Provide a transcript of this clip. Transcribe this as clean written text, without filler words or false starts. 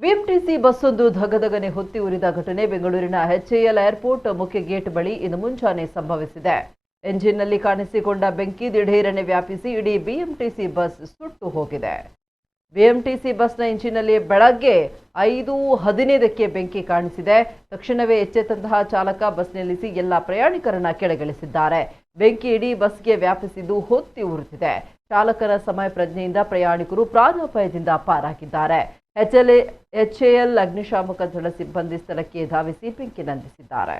BMTC ಬಸ್ಸೊಂದು ಧಗಧಗನೆ ಹೊತ್ತಿ ಉರಿದ ಘಟನೆ ಬೆಂಗಳೂರಿನ ಎಚ್ಎಎಲ್ ಏರ್ಪೋರ್ಟ್ ಮುಖ್ಯ ಗೇಟ್ ಬಳಿ ಇಂದು ಮುಂಜಾನೆ ಸಂಭವಿಸಿದೆ. ಎಂಜಿನ್ನಲ್ಲಿ ಕಾಣಿಸಿಕೊಂಡ ಬೆಂಕಿ ದಿಢೀರನೆ ವ್ಯಾಪಿಸಿ ಇಡೀ ಬಿಎಂಟಿಸಿ ಬಸ್ ಸುಟ್ಟು ಹೋಗಿದೆ. ಬಿಎಂಟಿಸಿ ಬಸ್ನ ಇಂಜಿನ್ನಲ್ಲಿ ಬೆಳಗ್ಗೆ 5:15ಕ್ಕೆ ಬೆಂಕಿ ಕಾಣಿಸಿದೆ. ತಕ್ಷಣವೇ ಎಚ್ಚೆತ್ತಂತಹ ಚಾಲಕ ಬಸ್ ನಿಲ್ಲಿಸಿ ಎಲ್ಲ ಪ್ರಯಾಣಿಕರನ್ನ ಕೆಳಗಿಳಿಸಿದ್ದಾರೆ. ಬೆಂಕಿ ಇಡೀ ಬಸ್ಗೆ ವ್ಯಾಪಿಸಿದ್ದು ಹೊತ್ತಿ ಉರಿದಿದೆ. ಚಾಲಕರ ಸಮಯ ಪ್ರಜ್ಞೆಯಿಂದ ಪ್ರಯಾಣಿಕರು ಪ್ರಾಣಾಪಾಯದಿಂದ ಪಾರಾಗಿದ್ದಾರೆ. ಎಚ್ಎಎಲ್ ಅಗ್ನಿಶಾಮಕ ದಳ ಸಿಬ್ಬಂದಿ ಸ್ಥಳಕ್ಕೆ ಧಾವಿಸಿ ಬೆಂಕಿ ನಂದಿಸಿದ್ದಾರೆ.